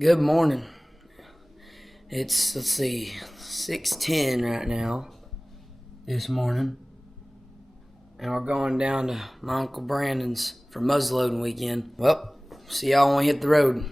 Good morning. It's, let's see, 6:10 right now this morning. And we're going down to my Uncle Brandon's for muzzleloading weekend. Well, see y'all when we hit the road.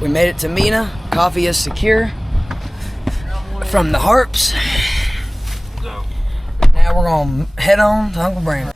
We made it to Mina. Coffee is secure from the Harps. Now we're gonna head on to Uncle Brandon.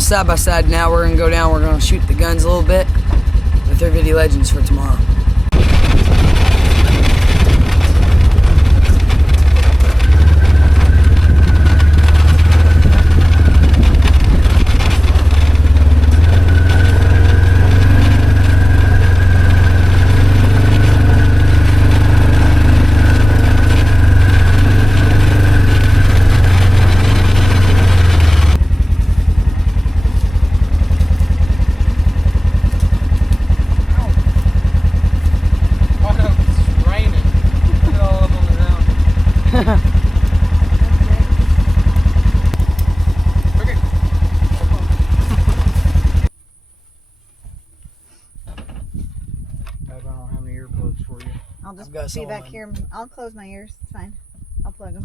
Side by side now. We're gonna go down, we're gonna shoot the guns a little bit with their video legends for tomorrow. I'll just be back here. I'll close my ears. It's fine. I'll plug them.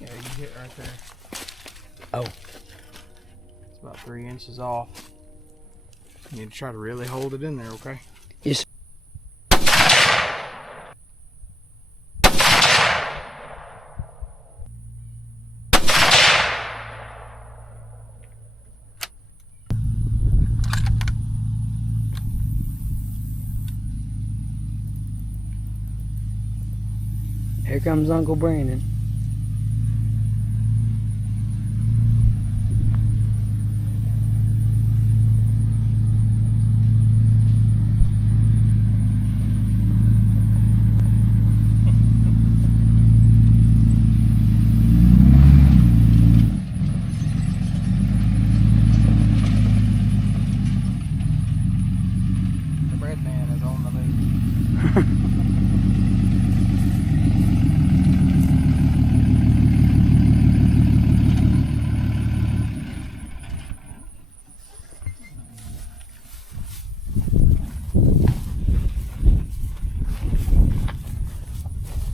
Yeah, you hit right there. Oh. It's about 3 inches off. You need to try to really hold it in there, okay? Yes. Here comes Uncle Brandon. The Breadman is on the move.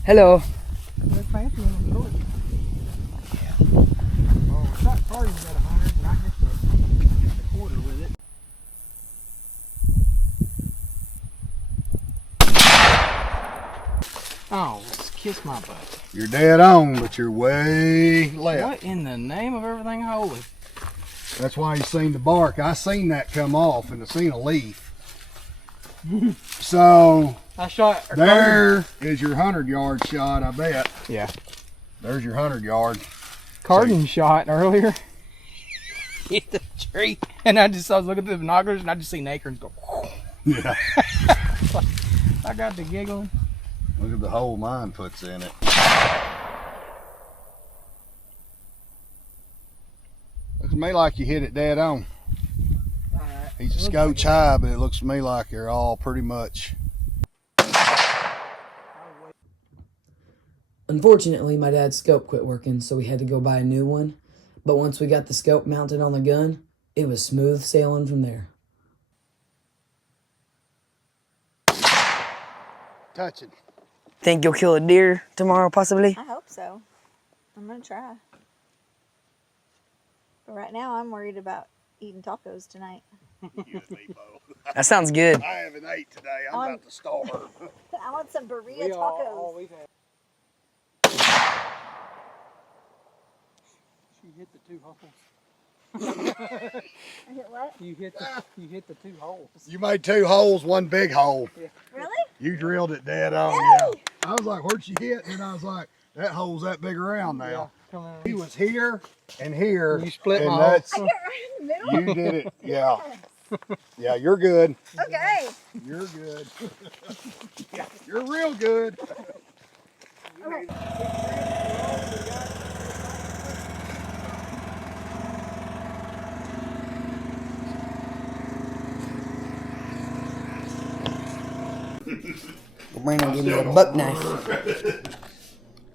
Hello. Look fancy in the short. Oh, I thought Cardin got 100 and I hit the quarter with it. Oh, kiss my butt. You're dead on, but you're way left. What in the name of everything holy? That's why you seen the bark. I seen that come off and I seen a leaf. So I shot. there is your 100-yard shot, I bet. Yeah. There's your 100-yard. Cardin shot earlier. Hit the tree. And I was looking through the binoculars and I just seen acorns go. Yeah. I got to giggling. Look at the hole mine puts in it. Looks to me like you hit it dead on. Alright. He's a scotch high, but it looks to me like they're all pretty much. Unfortunately, my dad's scope quit working, so we had to go buy a new one. But once we got the scope mounted on the gun, it was smooth sailing from there. Touch it. Think you'll kill a deer tomorrow, possibly? I hope so. I'm gonna try. But right now, I'm worried about eating tacos tonight. That sounds good. I haven't ate today. I'm about to starve. I want some burrito tacos. She hit the 2 holes. I hit what? You hit the 2 holes. You made 2 holes, 1 big hole. Yeah. Really? You drilled it dead on, yeah. I was like, where'd she hit? And I was like, that hole's that big around now. Yeah, He was here and here. You split and my that's, I get right in the middle? you did it, yeah. Yeah, you're good. Okay. You're good. Yeah, you're real good. Okay. Brandon gave me a buck knife.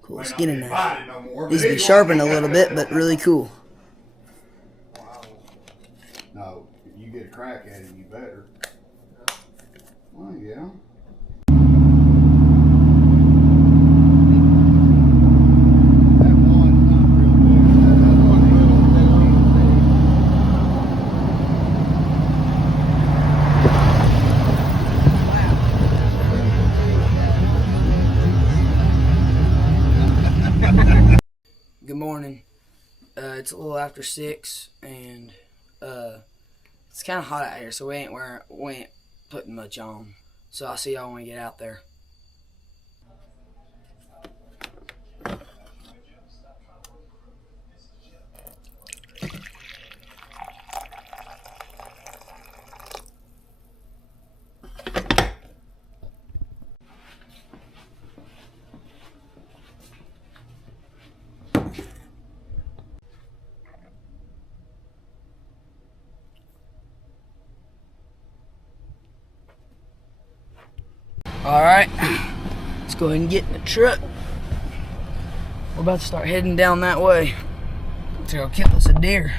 Cool skinning knife. Needs to be sharpened a little bit, but really cool. No, if you get a crack at it, you better. Well, yeah. Good morning. It's a little after 6, and it's kind of hot out here, so we ain't putting much on. So I'll see y'all when we get out there. Alright, let's go ahead and get in the truck. We're about to start heading down that way to go kill us a deer.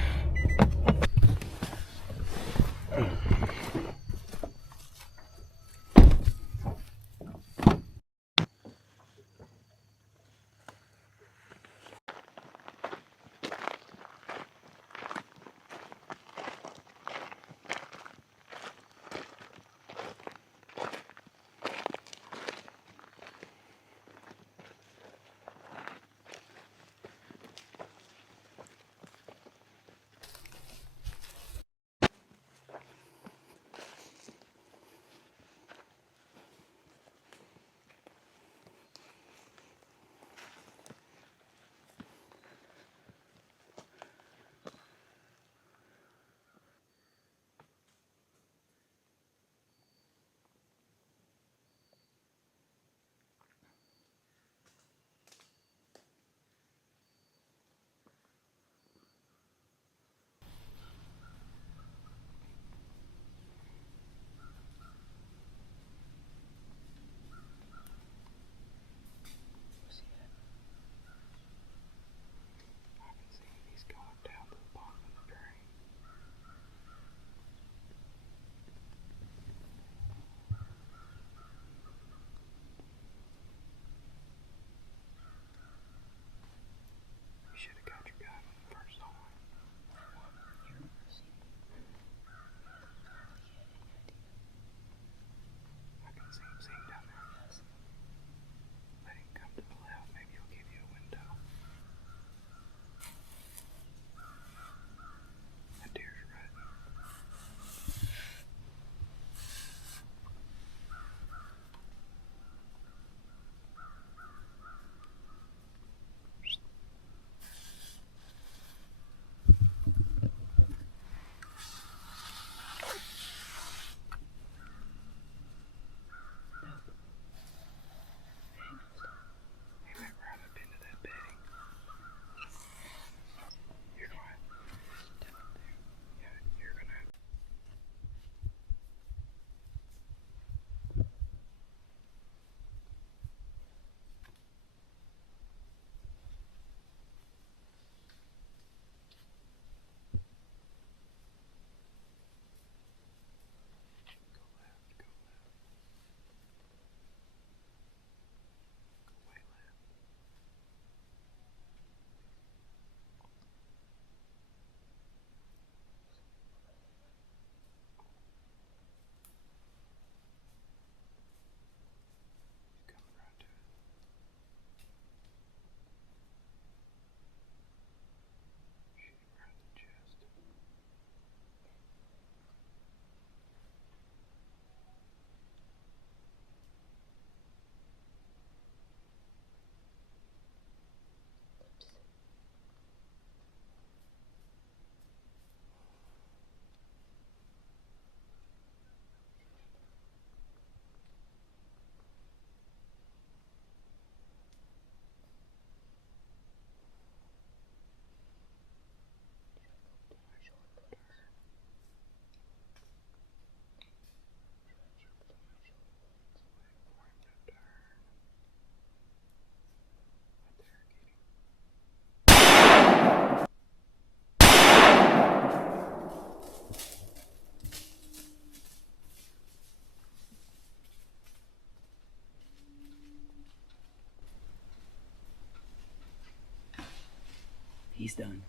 he's done.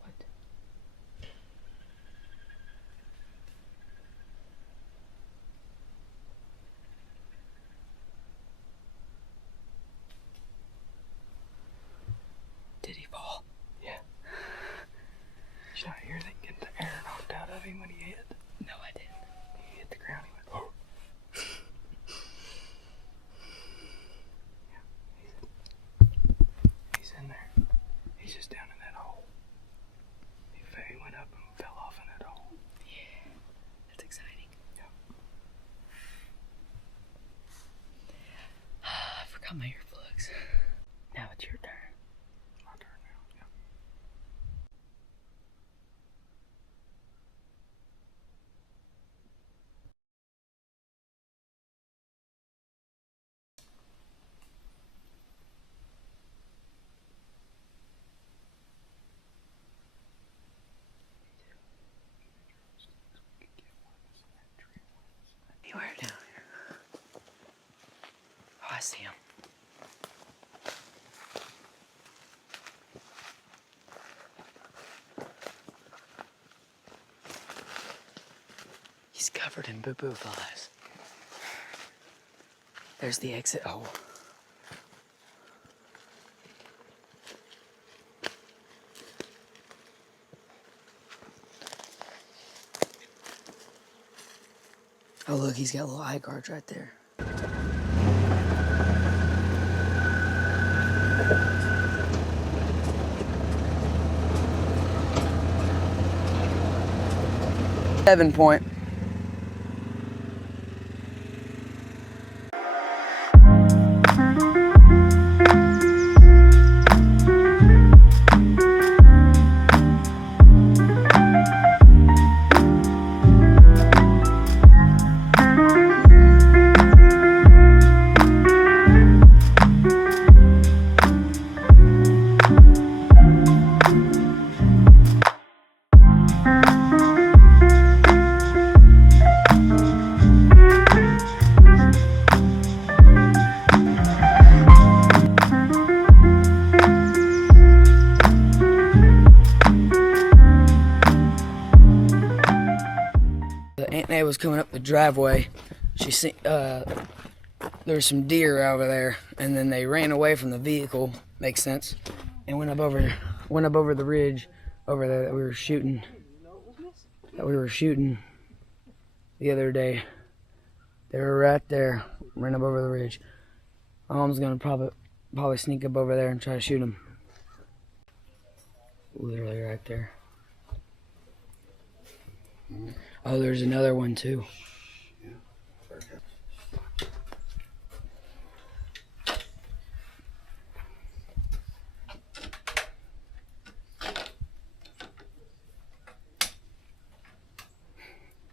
What? Did he fall? Yeah. Did you not hear that get the air knocked out of him when he hit? No, I didn't. He hit the ground. He went, oh. He's in there. He's just down in that hole. He went up and fell off in that hole. Yeah, that's exciting. Yeah. I forgot my earplugs. Now it's your turn. My turn now. Yeah. Anywhere down here. Oh, I see him. He's covered in boo-boo flies. There's the exit hole. Oh, look, he's got little eye guards right there. .7. The Aunt Nay was coming up the driveway. She seen there's some deer over there, and then they ran away from the vehicle. Makes sense. And went up over the ridge over there that we were shooting. The other day. They were right there, ran up over the ridge. My mom's gonna probably sneak up over there and try to shoot them. Literally right there. Oh, there's another one too.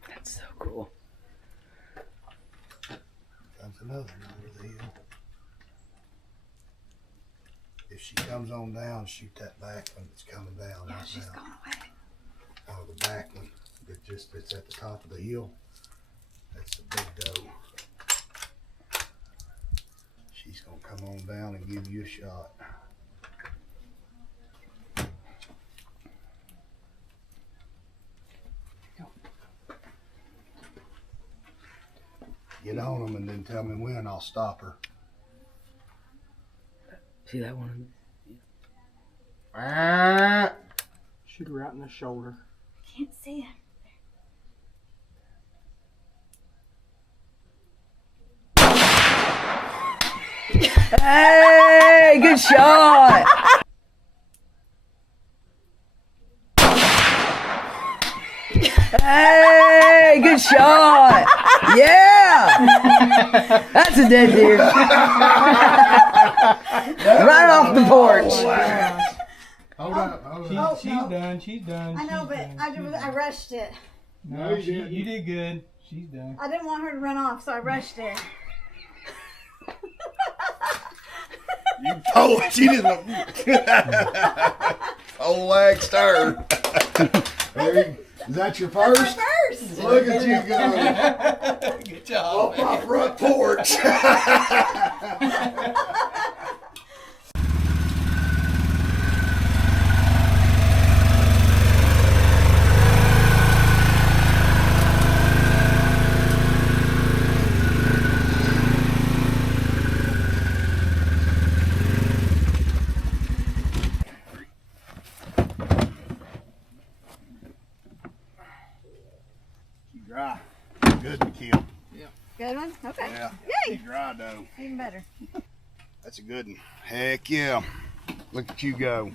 That's so cool. Comes another over the hill. If she comes on down, shoot that back one that's coming down. Yeah, right she's now. going away. Oh, the back one. It's at the top of the hill. That's the big doe. She's gonna come on down and give you a shot. Get on them and then tell me when I'll stop her. See that one? Shoot her right in the shoulder. Can't see him. Hey, good shot! Hey, good shot! Yeah! That's a dead deer. Right off the porch. Hold up. She's done. She's done. I know, she's but done. I rushed it. No, you did good. She's done. I didn't want her to run off, so I rushed it. You told she didn't. Old leg stir. Is that your first? First. Look at you go. Good job. Off my front porch. Dry. Good to kill. Good one? Okay. Yeah. Yay! Dry though. Even better. That's a good one. Heck yeah. Look at you go.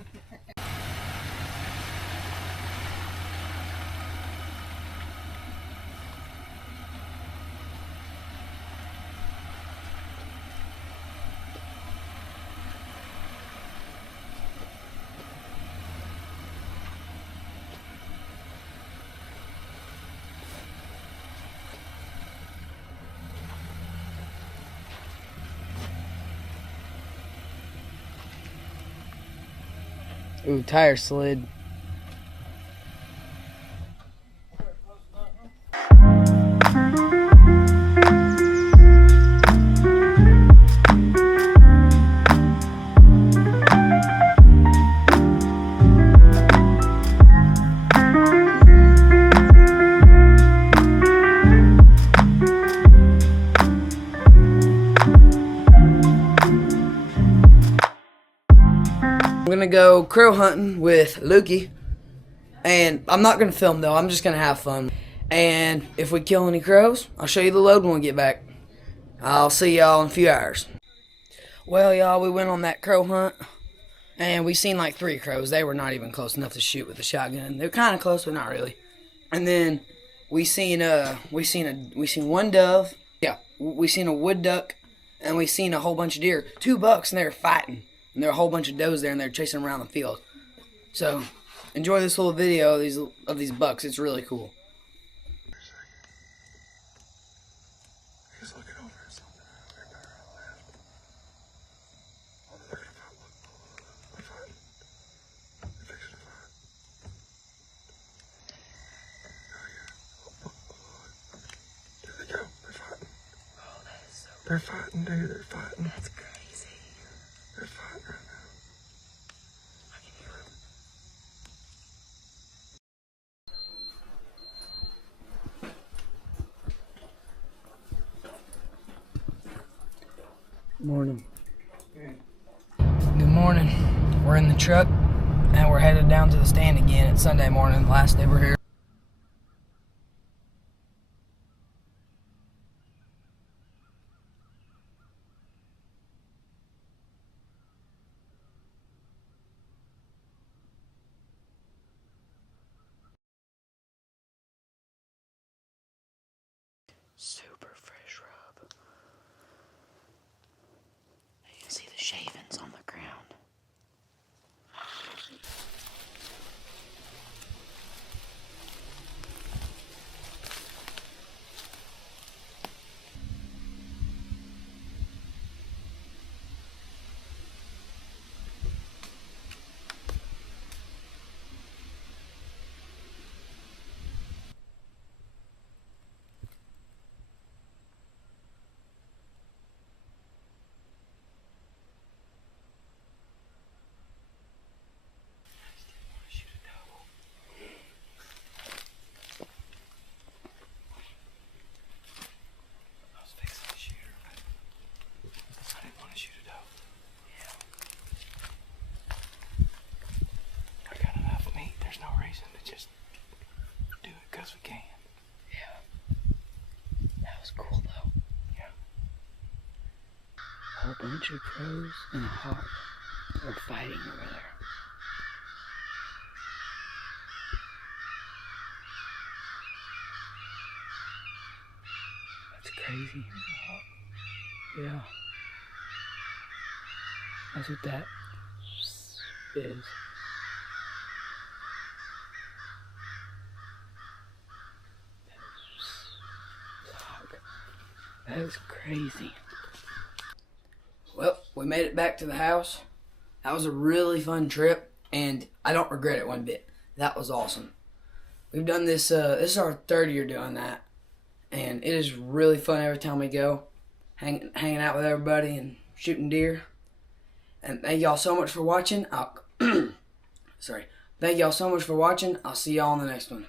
Ooh, tire slid. I'm gonna go crow hunting with Lukey, and I'm not gonna film though. I'm just gonna have fun. And if we kill any crows, I'll show you the load when we get back. I'll see y'all in a few hours. Well, y'all, we went on that crow hunt, and we seen like 3 crows. They were not even close enough to shoot with a shotgun. They're kind of close, but not really. And then we seen one dove. Yeah, we seen a wood duck, and we seen a whole bunch of deer. 2 bucks, and they were fighting. And there were a whole bunch of does there, and they're chasing them around the field. So, enjoy this little video of these bucks. It's really cool. He's looking over at something over there on the left. Oh, they're gonna fight. They're fighting. They're fixing to fight. Oh, yeah. There they go. They're fighting. Oh, that is so cool. They're fighting, dude. They're fighting. That's crazy. They're fighting right now. I can hear them. Morning. Good morning. We're in the truck, and we're headed down to the stand again. It's Sunday morning, the last day we're here. Super fresh rub. You can see the shavings on the ground. A bunch of crows and a hawk are fighting over there. That's crazy. Yeah. That's what that is. That is crazy. Well, we made it back to the house. That was a really fun trip, and I don't regret it one bit. That was awesome. We've done this. This is our third year doing that, and it is really fun every time we go, hanging out with everybody and shooting deer. And thank y'all so much for watching. Sorry. Thank y'all so much for watching. I'll see y'all on the next one.